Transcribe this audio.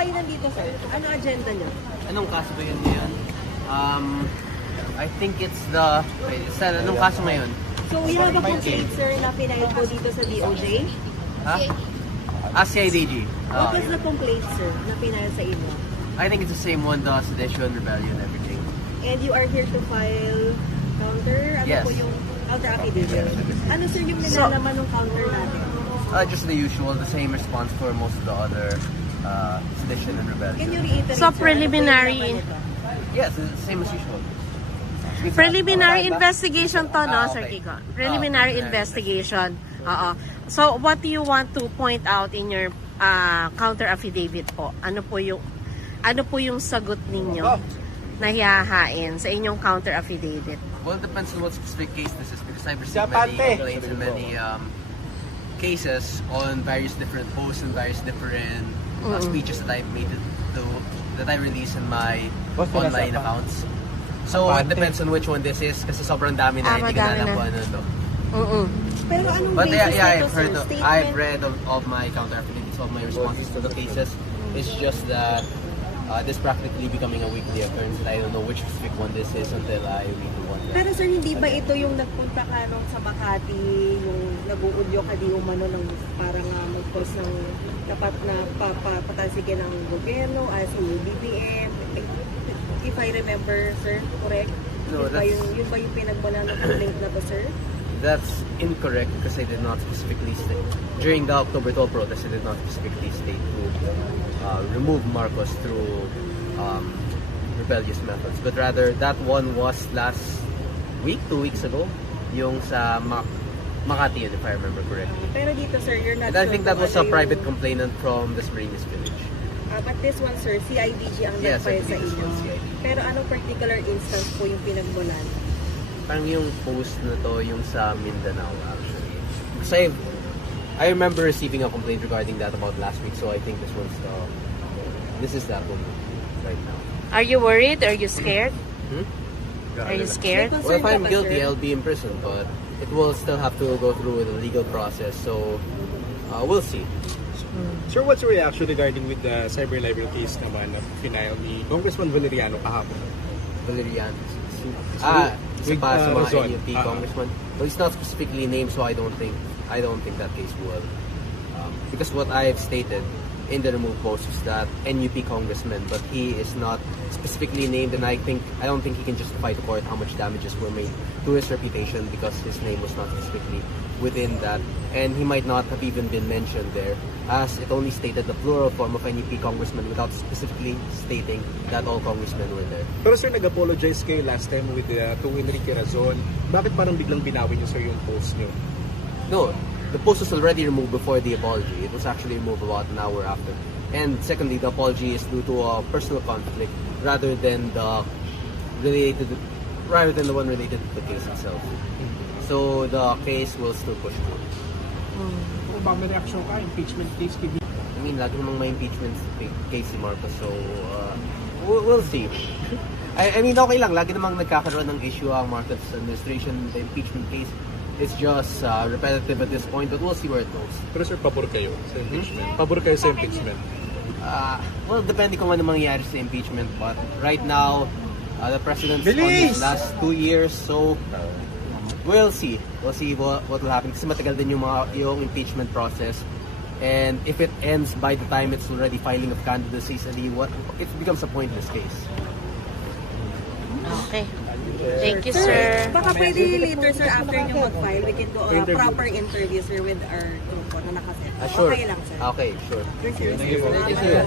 kayo nandito, sir? Ano agenda niyo? Anong kaso ba yun ngayon? I think it's the... Wait, anong kaso ngayon? So, we have a complaint, sir, na pinail po dito sa DOJ. Ha? CIDG. What was the complaint, sir, na pinail sa inyo? I think it's the same one, the sedition, rebellion, everything. And you are here to file counter? Ano Yes. po yung counter affidavit? Ano, sir, yung nilalaman ng counter natin? Just the usual, the same response for most of the other sedition and rebellion. Can you reiterate, So, sir, preliminary- ano po yung laman nito? Yes, it's the same as usual. Preliminary investigation to, no, Sir Okay. Kiko? Preliminary investigation. Oo. So, what do you want to point out in your counter affidavit po? Ano po yung sagot ninyo na hihahain sa inyong counter affidavit? Well, it depends on what specific case this is because I've received many complaints and many cases on various different posts and various different speeches that I've made that I release in my online accounts. So, it depends on which one this is kasi sobrang dami na hindi ko na madami alam na. kung ano to. Pero anong But basis yeah, nito, sir? I've read of my counter affidavits, of my responses to the cases. It's just that this practically becoming a weekly occurrence and I don't know which specific one this is until I read the one. Pero sir, hindi ba ito yung nagpunta ka nung sa Makati, yung nag-uudyo ka di umano ng parang mag-post ng dapat na papatalsikin ng gobyerno as a BBM? If I remember, sir, correct? No, Yun ba yung pinagmula ng complaint na to, sir? That's incorrect because I did not specifically state during the October 12 protest. I did not specifically state to remove Marcos through rebellious methods, but rather that one was last week, 2 weeks ago, yung sa Makati, if I remember correctly. Pero dito, sir, you're not And I sure think that kung was a ano private yung- complainant from the Marinas Village. But this one, sir, CIDG ang Yes, nag-file I sa believe this inyo. was CIDG. Pero anong particular instance po yung pinagmulan? Parang yung post na to, yung sa Mindanao actually. Kasi I remember receiving a complaint regarding that about last week, so I think this is that one right now. Are you worried? Are you scared? Hmm? Are you scared? Well, if I'm Concerned ka ba, guilty, sir? I'll be in prison, but it will still have to go through the legal process, so we'll see. Sir, what's your reaction regarding with the cyber libel case naman na final ni Congressman Valeriano kahapon? Valerian. Isa pa sa mga Rizon. NUP congressman. Well, it's not specifically named, so I don't think that case will. Because what I have stated in the remove post is that NUP congressman, but he is not specifically named, and I don't think he can justify to court how much damages were made to his reputation because his name was not specifically within that, and he might not have even been mentioned there, as it only stated the plural form of NUP congressman without specifically stating that all congressmen were there. Pero sir, nag-apologize kayo last time with to Enrique Razon. Bakit parang biglang binawi niyo sir yung post niyo? No, the post was already removed before the apology. It was actually removed about an hour after. And secondly, the apology is due to a personal conflict rather than the one related to the case itself. So the case will still push through. Kung ba may reaction ka, impeachment case, I mean, lagi namang may impeachment case si Marcos, so we'll see. I mean, okay lang. Lagi namang nagkakaroon ng issue ang Marcos administration. The impeachment case is just repetitive at this point, but we'll see where it goes. Pero sir, pabor kayo sa impeachment? Pabor kayo sa impeachment? Well, depende kung ano mangyayari sa impeachment, but right now, the president's on his last 2 years, so we'll see. We'll see what will happen. Kasi matagal din yung impeachment process. And if it ends by the time it's already filing of candidacies, it becomes a pointless case. Okay. Thank you, Sir, sir. baka pwede later, sir, after nyo mag-file, we can do a proper interview, sir, with our group na nakaset. Sure. Okay lang, sir. Okay, sure. Thank you. Thank you.